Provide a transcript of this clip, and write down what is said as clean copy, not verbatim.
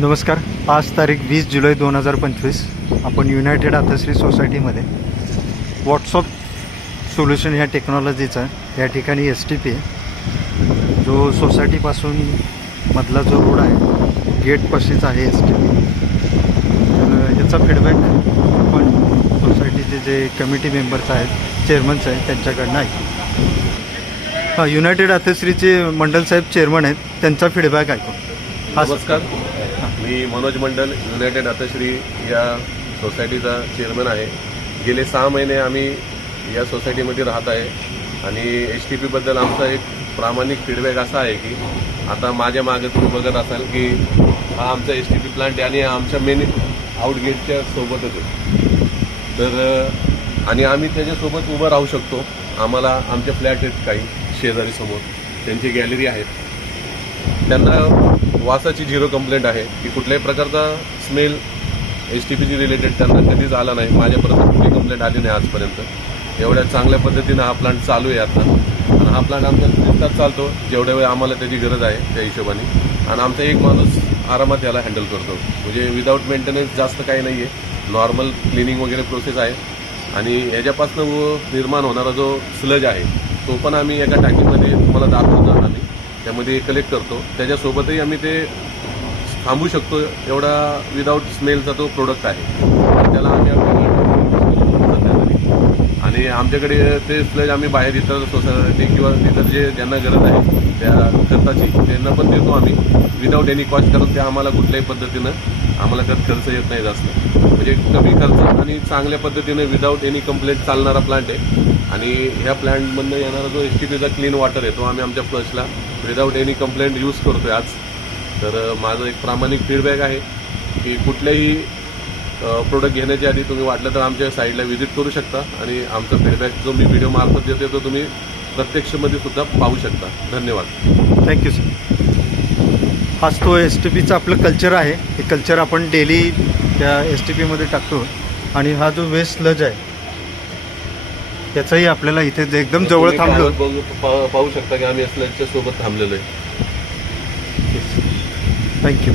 नमस्कार. आज तारीख 20 जुलै 2025. आपण युनायटेड आथश्री सोसायटीमध्ये व्हॉट्सअप सोल्युशन ह्या टेक्नॉलॉजीचा या ठिकाणी STP आहे, जो सोसायटीपासून मधला जो रोड आहे गेटपाशीच आहे STP. तर याचा फीडबॅक आपण सोसायटीचे जे कमिटी मेंबर्स आहेत, चेअरमन्स आहेत, त्यांच्याकडनं ऐकू. युनायटेड आथश्रीचे मंडल साहेब चेअरमन आहेत, त्यांचा फीडबॅक ऐकू. नमस्कार, मी मनोज मंडल, युनायटेड आथश्री या सोसायटीचा चेअरमन आहे. गेले 6 महिने आम्ही या सोसायटीमध्ये राहत आहे आणि STPबद्दल आमचा एक प्रामाणिक फीडबॅक असा आहे की आता माझ्या मागे तुम्ही बघत असाल की हा आमचा STP प्लांट आणि आमच्या मेन आउटगेटच्या सोबतच आहे. तर आणि आम्ही त्याच्यासोबत उभं राहू शकतो. आम्हाला आमचे फ्लॅट आहेत काही शेजारी समोर, त्यांची गॅलरी आहेत. त्यांना वासाची 0 कंप्लेंट आहे की कुठल्याही प्रकारचा स्मेल STPची रिलेटेड त्यांना कधीच आला नाही. माझ्यापर्यंत कुठली कंप्लेंट आली नाही आजपर्यंत. एवढ्या चांगल्या पद्धतीनं हा प्लांट चालू आहे आता आणि हा प्लांट आमचा 3 तास चालतो, जेवढ्या वेळ आम्हाला त्याची गरज आहे त्या हिशोबाने. आणि आमचा एक माणूस आरामात याला हँडल करतो, म्हणजे विदाऊट मेंटेनन्स जास्त काही नाही आहे. नॉर्मल क्लिनिंग वगैरे प्रोसेस आहे आणि याच्यापासून निर्माण होणारा जो स्लज आहे तो पण आम्ही एका टाकीमध्ये तुम्हाला दाखवतो, आम्ही त्यामध्ये कलेक्ट करतो. त्याच्यासोबतही आम्ही ते थांबू शकतो एवढा विदाऊट स्मेलचा तो प्रोडक्ट आहे. त्याला आम्ही सध्या तरी आणि आमच्याकडे ते स्लज आम्ही बाहेर इतर सोसायटी किंवा इतर जे ज्यांना गरज आहे त्या खर्चाची त्यांना पण देतो आम्ही विदाऊट एनी कॉस्ट, कारण ते आम्हाला कुठल्याही पद्धतीनं आम्हाला त्यात खर्च येत नाही जास्त, म्हणजे कमी खर्च आणि चांगल्या पद्धतीने विदाऊट एनी कंप्लेंट चालणारा प्लांट आहे. आणि ह्या प्लांटमधनं येणारा जो STPचा क्लीन वॉटर आहे तो आम्ही आमच्या फ्लशला विदाऊट एनी कंप्लेंट यूज करतो आहे आज. तर माझं एक प्रामाणिक फीडबॅक आहे की कुठल्याही प्रोडक्ट घेण्याच्या आधी तुम्ही वाटलं तर आमच्या साईडला व्हिजिट करू शकता आणि आमचा फीडबॅक जो मी व्हिडिओ मार्फत देते तो तुम्ही प्रत्यक्षमध्ये सुद्धा पाहू शकता. धन्यवाद. Thank you sir. हाच तो STPचं आपलं कल्चर आहे. हे कल्चर आपण डेली त्या STPमध्ये टाकतो आणि हा जो वेस्ट स्लज आहे त्याचाही आपल्याला इथे एकदम जवळ थांबलो पाहू शकता की आम्ही स्लजच्या सोबत थांबलेलो आहे. थँक्यू.